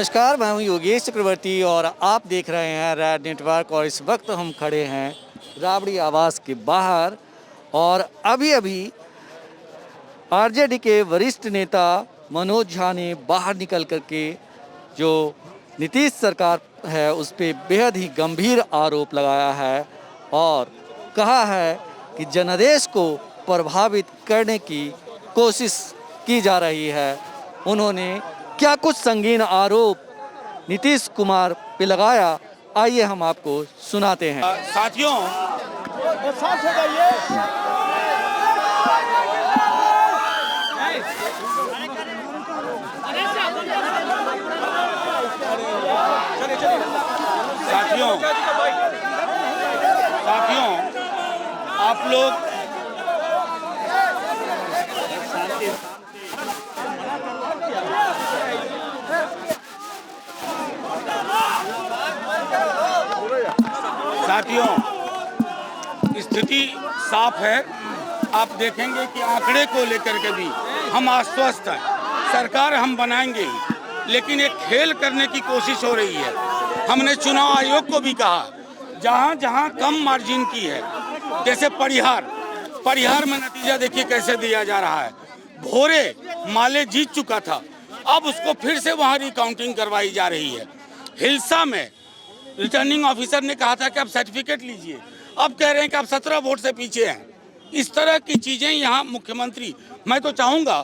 नमस्कार, मैं हूं योगेश चक्रवर्ती और आप देख रहे हैं रेड नेटवर्क। और इस वक्त हम खड़े हैं राबड़ी आवास के बाहर और अभी आरजेडी के वरिष्ठ नेता मनोज झा ने बाहर निकल करके जो नीतीश सरकार है उस पर बेहद ही गंभीर आरोप लगाया है और कहा है कि जनादेश को प्रभावित करने की कोशिश की जा रही है। उन्होंने क्या कुछ संगीन आरोप नीतीश कुमार पे लगाया, आइए हम आपको सुनाते हैं। साथियों, आप लोग स्थिति साफ है। आप देखेंगे कि आंकड़े को लेकर के भी हम आश्वस्त हैं। सरकार हम बनाएंगे ही, लेकिन एक खेल करने की कोशिश हो रही है। हमने चुनाव आयोग को भी कहा, जहां जहां कम मार्जिन की है, जैसे परिहार में नतीजा देखिए कैसे दिया जा रहा है। भोरे माले जीत चुका था, अब उसको फिर से वहां रिकाउंटिंग करवाई जा रही है। हिलसा में रिटर्निंग ऑफिसर ने कहा था कि आप सर्टिफिकेट लीजिए, अब कह रहे हैं कि आप 17 वोट से पीछे हैं। इस तरह की चीजें यहाँ मुख्यमंत्री, मैं तो चाहूंगा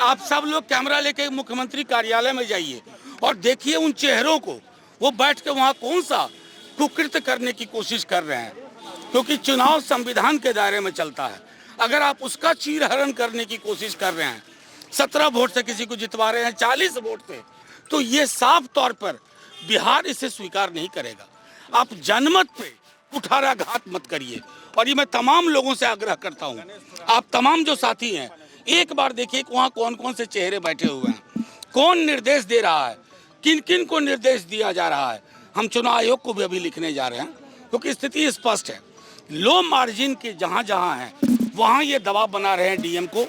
आप सब लोग कैमरा लेके मुख्यमंत्री कार्यालय में जाइए और देखिए उन चेहरों को, वो बैठ के वहाँ कौन सा कुकृत्य करने की कोशिश कर रहे हैं। क्योंकि चुनाव संविधान के दायरे में चलता है। अगर आप उसका चीरहरण करने की कोशिश कर रहे हैं, 17 वोट से किसी को जितवा रहे हैं 40 वोट से, तो ये साफ तौर पर बिहार इसे स्वीकार नहीं करेगा। आप जनमत पे कुठाराघात मत करिए। और ये मैं तमाम लोगों से आग्रह करता हूँ, आप तमाम जो साथी हैं, एक बार देखिए वहाँ कौन कौन से चेहरे बैठे हुए हैं, कौन निर्देश दे रहा है, किन किन को निर्देश दिया जा रहा है। हम चुनाव आयोग को भी अभी लिखने जा रहे हैं, क्योंकि स्थिति स्पष्ट है। लो मार्जिन के जहाँ जहाँ हैं वहाँ ये दबाव बना रहे हैं डीएम को।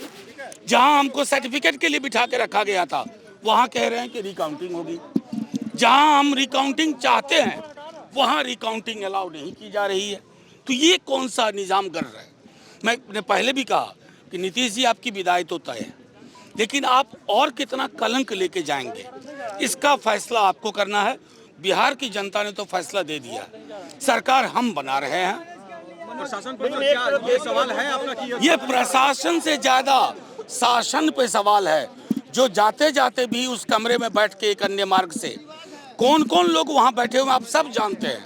जहाँ हमको सर्टिफिकेट के लिए बिठा के रखा गया था, वहाँ कह रहे हैं कि रिकाउंटिंग होगी। जहाँ हम रिकाउंटिंग चाहते हैं वहाँ रिकाउंटिंग अलाउ नहीं की जा रही है। तो ये कौन सा निज़ाम कर रहा है। मैंने पहले भी कहा कि नीतीश जी आपकी विदाई तो तय है, लेकिन आप और कितना कलंक लेके जाएंगे, इसका फैसला आपको करना है। बिहार की जनता ने तो फैसला दे दिया, सरकार हम बना रहे हैं। प्रशासन पर क्या ये सवाल है आपका कि ये प्रशासन से ज्यादा शासन पे सवाल है, जो जाते जाते भी उस कमरे में बैठ के एक अन्य मार्ग से कौन कौन लोग वहाँ बैठे हुए आप सब जानते हैं।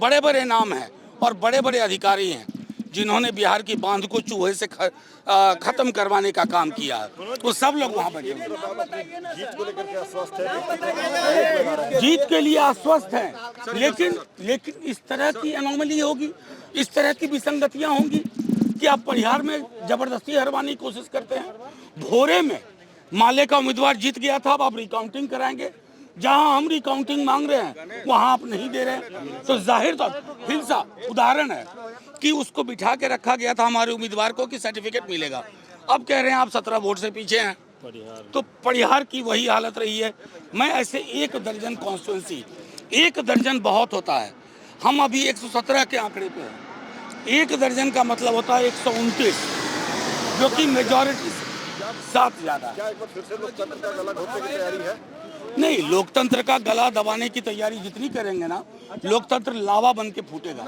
बड़े बड़े नाम हैं और बड़े बड़े अधिकारी हैं जिन्होंने बिहार की बांध को चूहे से खत्म करवाने का काम किया है। वो सब लोग वहाँ बैठे हुए जीत के लिए आश्वस्त हैं। लेकिन इस तरह की एनोमली होगी, इस तरह की विसंगतियाँ होंगी कि आप परिहार में जबरदस्ती हरवाने की कोशिश करते हैं। भोरे में माले का उम्मीदवार जीत गया था, अब आप रिकाउंटिंग कराएंगे। जहां हम रिकाउंटिंग मांग रहे हैं वहां आप नहीं दे रहे हैं। तो जाहिर तौर हिलसा उदाहरण है कि उसको बिठा के रखा गया था हमारे उम्मीदवार को कि सर्टिफिकेट मिलेगा, अब कह रहे हैं आप 17 वोट से पीछे हैं। तो परिहार की वही हालत रही है। मैं ऐसे 1 दर्जन कॉन्स्टिट्यूंसी, 1 दर्जन बहुत होता है, हम अभी 117 के आंकड़े पे हैं। 1 दर्जन का मतलब होता है 129, जो कि मेजॉरिटी से 7 ज्यादा है। क्या एक बार फिर से लोकतंत्र का गला घोटने की तैयारी है? नहीं, लोकतंत्र का गला दबाने की तैयारी जितनी करेंगे ना, लोकतंत्र लावा बन के फूटेगा।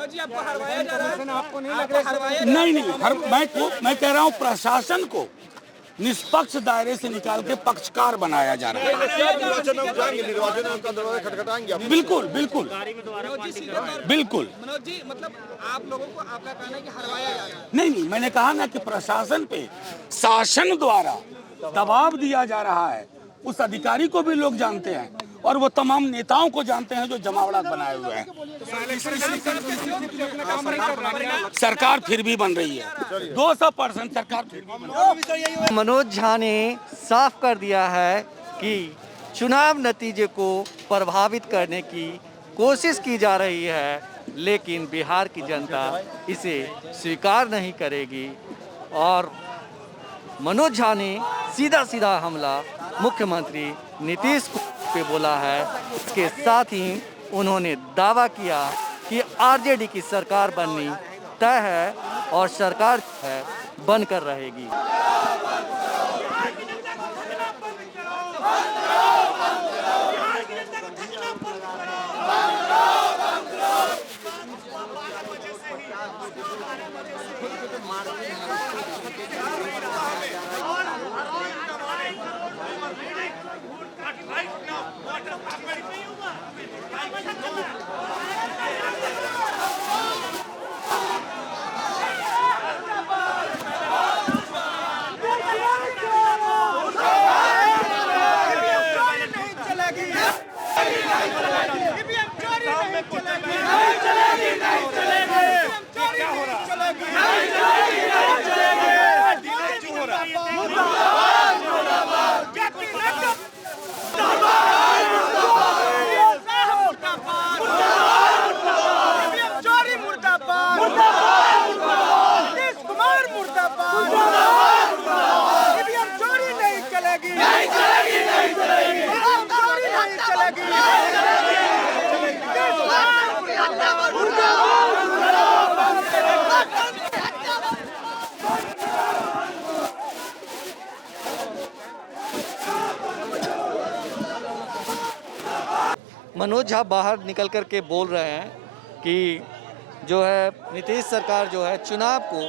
नहीं, मैं कह रहा हूँ प्रशासन को निष्पक्ष दायरे से निकाल के पक्षकार बनाया जा रहा है। निर्वाचन में दरवाजा खटखटाएंगे आप? बिल्कुल। मनोज जी, मतलब आप लोगों को आपका कहना है कि हरवाया जा रहा है? नहीं, मैंने कहा ना कि प्रशासन पे शासन द्वारा दबाव दिया जा रहा है। उस अधिकारी को भी लोग जानते हैं और वो तमाम नेताओं को जानते हैं जो जमावड़ा बनाए हुए हैं। सरकार फिर भी बन रही है, 200% सरकार फिर भी बन रही है। मनोज झा ने साफ कर दिया है कि चुनाव नतीजे को प्रभावित करने की कोशिश की जा रही है, लेकिन बिहार की जनता इसे स्वीकार नहीं करेगी। और मनोज झा ने सीधा सीधा हमला मुख्यमंत्री नीतीश पे बोला है। इसके साथ ही उन्होंने दावा किया कि आरजेडी की सरकार बननी तय है और सरकार है बनकर रहेगी। मनोज झा बाहर निकल कर के बोल रहे हैं कि जो है नीतीश सरकार जो है चुनाव को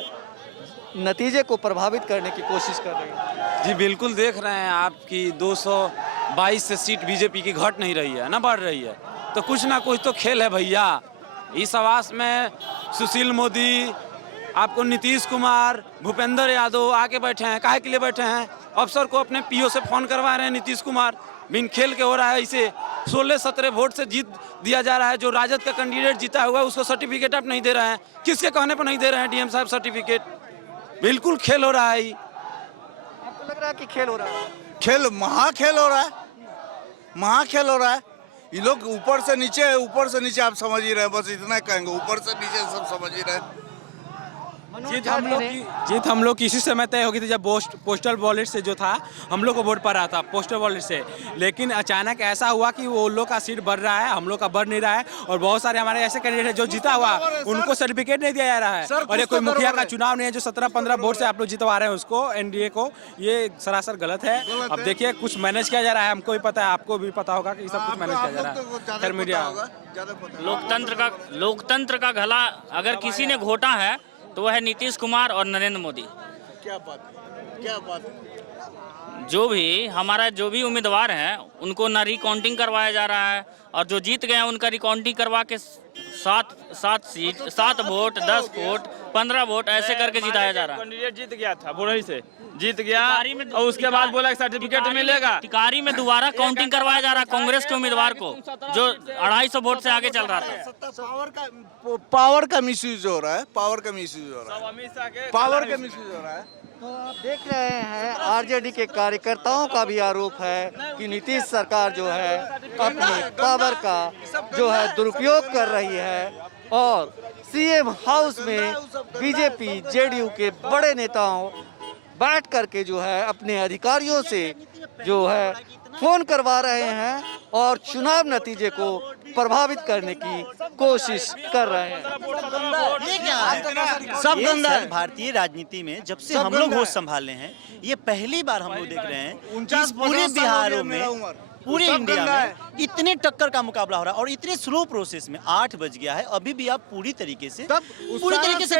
नतीजे को प्रभावित करने की कोशिश कर रही है। जी बिल्कुल देख रहे हैं आप कि 222 से सीट बीजेपी की घट नहीं रही है ना बढ़ रही है, तो कुछ ना कुछ तो खेल है भैया। इस आवास में सुशील मोदी, आपको नीतीश कुमार, भूपेंद्र यादव आके बैठे हैं। काहे के लिए बैठे हैं? अफसर को अपने पीओ से फोन करवा रहे हैं। नीतीश कुमार बिन खेल के हो रहा है, इसे 16-17 वोट से जीत दिया जा रहा है। जो राजद का कैंडिडेट जीता हुआ है उसको सर्टिफिकेट आप नहीं दे रहे हैं। किसके कहने पर नहीं दे रहे हैं डीएम साहब सर्टिफिकेट? बिल्कुल खेल हो रहा है। आपको लग रहा है कि खेल हो रहा है? खेल महाखेल हो रहा है, महाखेल हो रहा है। ये लोग ऊपर से नीचे आप समझ ही रहे हैं, बस इतना कहेंगे, ऊपर से नीचे सब समझ ही रहे हैं। जीत हम लोग की इसी समय तय हो गई थी जब पोस्टल बैलेट से जो था हम लोग को वोट पड़ रहा था पोस्टल बैलेट से, लेकिन अचानक ऐसा हुआ कि वो लोग का सीट बढ़ रहा है, हम लोग का बढ़ नहीं रहा है। और बहुत सारे हमारे ऐसे कैंडिडेट हैं जो जीता हुआ उनको सर्टिफिकेट नहीं दिया जा रहा है। और ये कोई मुखिया का चुनाव नहीं है जो 17-15 वोट से आप लोग जितवा रहे हैं उसको, एनडीए को। ये सरासर गलत है। अब देखिए कुछ मैनेज किया जा रहा है, हमको भी पता है, आपको भी पता होगा कि सब कुछ मैनेज किया जा रहा है। खैर मीडिया लोकतंत्र का गला अगर किसी ने घोटा है तो वह है नीतीश कुमार और नरेंद्र मोदी। क्या बात है? जो भी उम्मीदवार हैं उनको ना रिकाउंटिंग करवाया जा रहा है, और जो जीत गए हैं उनका रिकाउंटिंग करवा के 7 वोट, 10 वोट, 15 वोट ऐसे करके जिताया जा रहा है। कैंडिडेट जीत गया था, बुरई से जीत गया और उसके बाद बोला सर्टिफिकेट मिलेगा। टिकारी में दोबारा काउंटिंग करवाया जा रहा है कांग्रेस के उम्मीदवार को जो 250 वोट से आगे चल रहा था। पावर का मिसयूज हो रहा है, पावर का मिसयूज हो रहा है। तो आप देख रहे हैं आरजेडी के कार्यकर्ताओं का भी आरोप है कि नीतीश सरकार जो है अपनी पावर का जो है दुरुपयोग कर रही है और सीएम हाउस में बीजेपी जेडीयू के बड़े नेताओं बैठ करके जो है अपने अधिकारियों से जो है फोन करवा रहे हैं और चुनाव नतीजे को प्रभावित करने की कोशिश कर रहे हैं। ये क्या है? सब गंदा है। भारतीय राजनीति में जब से हम लोग होश संभाले हैं, ये पहली बार हम लोग देख रहे हैं कि पूरे बिहारों में, पूरे इंडिया में इतने टक्कर का मुकाबला हो रहा है और इतने स्लो प्रोसेस में 8 बज गया है, अभी भी आप पूरी तरीके से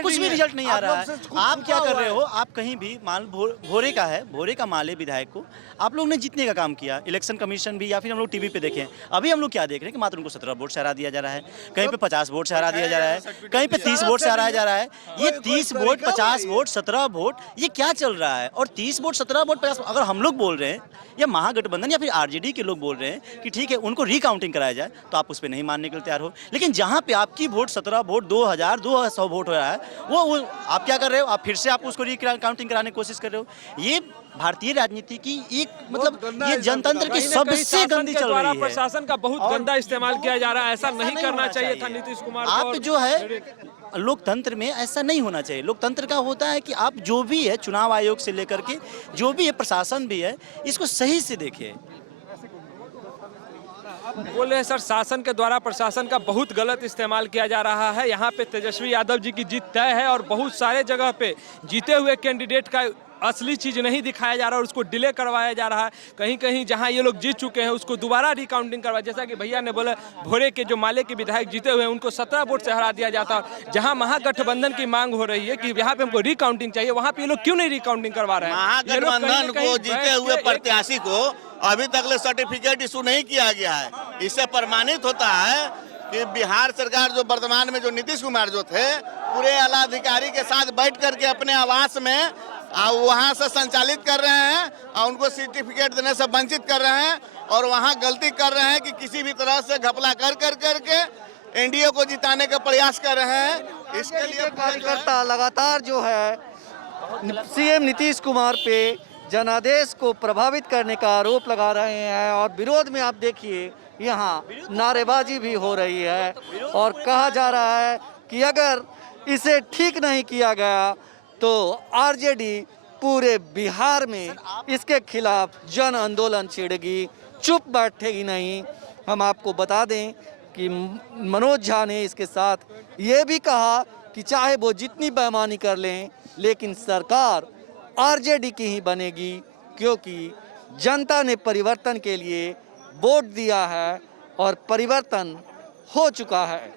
कुछ भी रिजल्ट नहीं आ रहा है। आप क्या कर रहे हो? आप कहीं भी मान भोरे का है, भोरे का माले विधायक को आप लोग ने जीतने का काम किया, इलेक्शन कमीशन भी, या फिर हम लोग टीवी पे देखें। अभी हम लोग क्या देख रहे हैं कि मात्र उनको 17 वोट से हरा दिया जा रहा है, कहीं पे 50 वोट से हरा दिया जा रहा है, कहीं पे 30 वोट से हराया जा रहा है। ये 30 वोट, 50 वोट, 17 वोट, ये क्या चल रहा है? और 30 वोट, 17 वोट, 50, अगर हम लोग बोल रहे हैं या महागठबंधन या फिर आरजेडी के लोग बोल रहे हैं कि ठीक है उनको रिकाउंटिंग कराया जाए, तो आप उस पर नहीं मानने के लिए तैयार हो। लेकिन जहां पे आपकी वोट 17 वोट, 2000, 200 वोट हो रहा है, वो आप क्या कर रहे हो? आप फिर से आप उसको रिकाउंटिंग कराने की कोशिश कर रहे हो। ये भारतीय राजनीति की एक मतलब ये जनतंत्र की सबसे गंदी चल रही है। प्रशासन का बहुत गंदा इस्तेमाल किया जा रहा है, ऐसा नहीं करना चाहिए था नीतीश कुमार को। आप जो है लोकतंत्र में ऐसा नहीं होना चाहिए। लोकतंत्र का होता है कि आप जो भी है, चुनाव आयोग से लेकर के जो भी है, प्रशासन भी है, इसको सही से देखिए। बोले हैं सर, शासन के द्वारा प्रशासन का बहुत गलत इस्तेमाल किया जा रहा है। यहाँ पे तेजस्वी यादव जी की जीत तय है और बहुत सारे जगह पे जीते हुए कैंडिडेट का असली चीज़ नहीं दिखाया जा रहा और उसको डिले करवाया जा रहा है। कहीं कहीं जहां ये लोग जीत चुके हैं उसको दोबारा रिकाउंटिंग करवाया, जैसा कि भैया ने बोला भोरे के जो माले के विधायक जीते हुए हैं उनको 17 वोट से हरा दिया जाता है। जहां महागठबंधन की मांग हो रही है कि यहाँ पे हमको रिकाउंटिंग चाहिए, वहाँ पे ये लोग क्यों नहीं रिकाउंटिंग करवा रहे हैं? महागठबंधन को जीते हुए प्रत्याशी को अभी तक सर्टिफिकेट इशू नहीं किया गया है। इससे प्रमाणित होता है कि बिहार सरकार जो वर्तमान में जो नीतीश कुमार जो थे पूरे आला अधिकारी के साथ बैठ करके अपने आवास में वहाँ से संचालित कर रहे हैं और उनको सर्टिफिकेट देने से वंचित कर रहे हैं और वहाँ गलती कर रहे हैं कि किसी भी तरह से घपला कर करके एनडीए को जिताने का प्रयास कर रहे हैं। इसके लिए कार्यकर्ता लगातार जो है सीएम नीतीश कुमार पे जनादेश को प्रभावित करने का आरोप लगा रहे हैं और विरोध में आप देखिए यहाँ नारेबाजी भी हो रही है और कहा जा रहा है कि अगर इसे ठीक नहीं किया गया तो आरजेडी पूरे बिहार में इसके खिलाफ जन आंदोलन छेड़ेगी, चुप बैठेगी नहीं। हम आपको बता दें कि मनोज झा ने इसके साथ ये भी कहा कि चाहे वो जितनी बेईमानी कर लें लेकिन सरकार आरजेडी की ही बनेगी, क्योंकि जनता ने परिवर्तन के लिए वोट दिया है और परिवर्तन हो चुका है।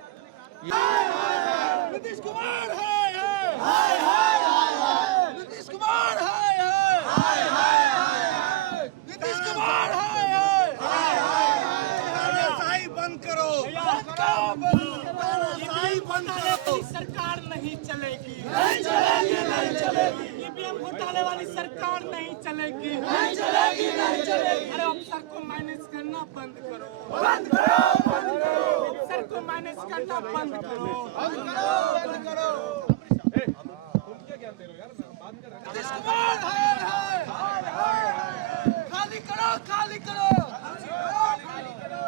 नीतीश कुमार हाय हाय हाय हाय, नीतीश कुमार हाय हाय हाय हाय, नीतीश कुमार हाय हाय हाय, साई बंद करो, साई बंद करो, सरकार नहीं चलेगी, नहीं चलेगी, नहीं चलेगी, ईवीएम घोटाले वाली सरकार नहीं चलेगी, नहीं चलेगी, नहीं चलेगी। अरे अफसर को मैनेज करना बंद करो, बंद करो, बंद करो, अफसर को मैनेज करना बंद करो, बंद करो, बंद करो। नीतीश कुमार हाय हाय हाय हाय, खाली करो, खाली करो, खाली करो,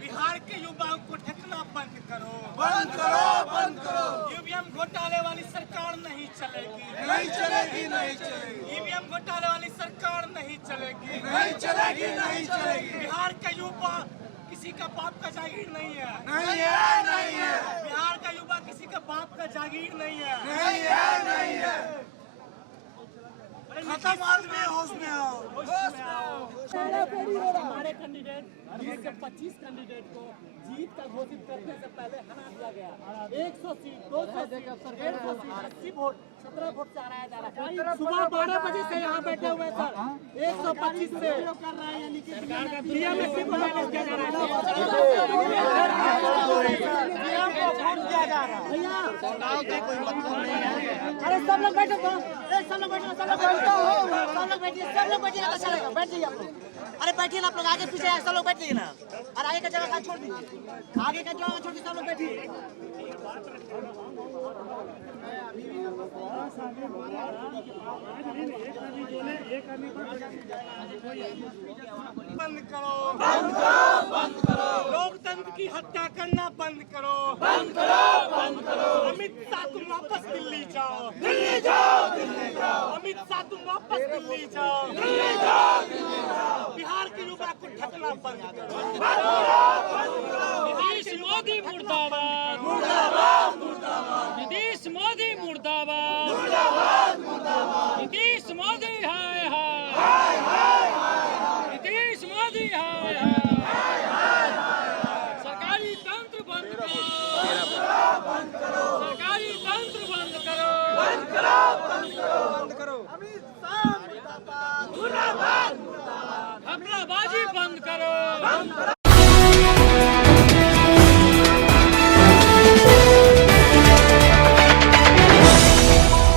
बिहार के युवाओं को ठगना बंद करो, बंद करो, बंद करो। ईवीएम घोटाले वाली सरकार नहीं चलेगी, नहीं चलेगी, नहीं चलेगी, ईवीएम घोटाले वाली सरकार नहीं चलेगी, नहीं चलेगी, नहीं चलेगी। बिहार का युवा किसी का बाप का जागीर नहीं है, नहीं है, नहीं है। बिहार का युवा किसी का बाप का जागीर नहीं है, नहीं है, नहीं है। खत्म आदमी, होश में आओ, होश में आओ। हमारे कैंडिडेट 20 से 25 कैंडिडेट को जीत का घोषित करने से पहले हरा दिया गया। 100 seat, 200 seat, 150 seat, 80 vote, 17 vote से हराया जा रहा है। सुबह 12 बजे से यहाँ बैठे हुए सर 125 से कर रहा है, यानी कि टीएमसी को मैनेज किया जा रहा है, वोट किया जा रहा है। भैया अरे सब लोग बैठो, सब लोग बैठो, सब लोग बैठो, सब लोग बैठिए, सब लोग बैठिए, अच्छा लगेगा, बैठ जाइए आप लोग। अरे बैठिए ना आप लोग, आगे पीछे सब लोग बैठ जाइए ना, और आगे का जगह छोड़ दीजिए, आगे का जगह छोड़ दीजिए, सब लोग बैठिए। बंद करो, बंद करो, बंद करो, लोकतंत्र की हत्या करना बंद करो, बंद करो, बंद करो। अमित शाह तुम वापस दिल्ली जाओ, दिल्ली जाओ, दिल्ली जाओ। अमित शाह तुम वापस दिल्ली जाओ, दिल्ली जाओ, दिल्ली जाओ। बिहार के युवा को ठगना बंद करो, बंद करो, बंद करो। नीतीश मोदी मुर्दाबाद, मुर्दाबाद, मुर्दाबाद, नीतीश मोदी मुर्दाबाद, मुर्दाबाद, मुर्दाबाद, नीतीश मोदी हाय हाय, हाय हाय हाय, नीतीश मोदी हाय हाय, सरकारी तंत्र बंद करो, बंद करो, सरकारी तंत्र बंद करो, बंद करो, बंद करो, बंद करो। अमित शाह मुर्दाबाद, मुर्दाबाद, मुर्दाबाद, घपलाबाजी बंद करो, बंद करो,